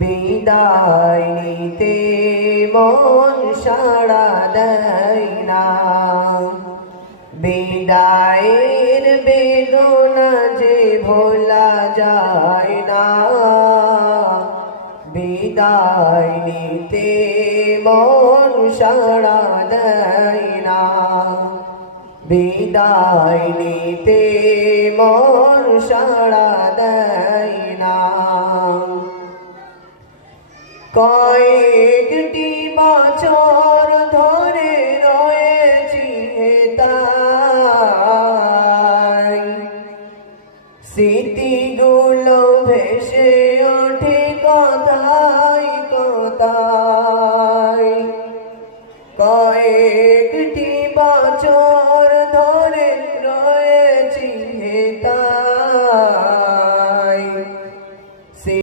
বিদায় নিতে মন সাড়া দেয় না, বিদায়ের বেদনা যে ভোলা যায় না, বিদায় নিতে মন সাড়া দেয় না, বিদায় নিতে মন সাড়া দেয় না। কয়েকটি বছর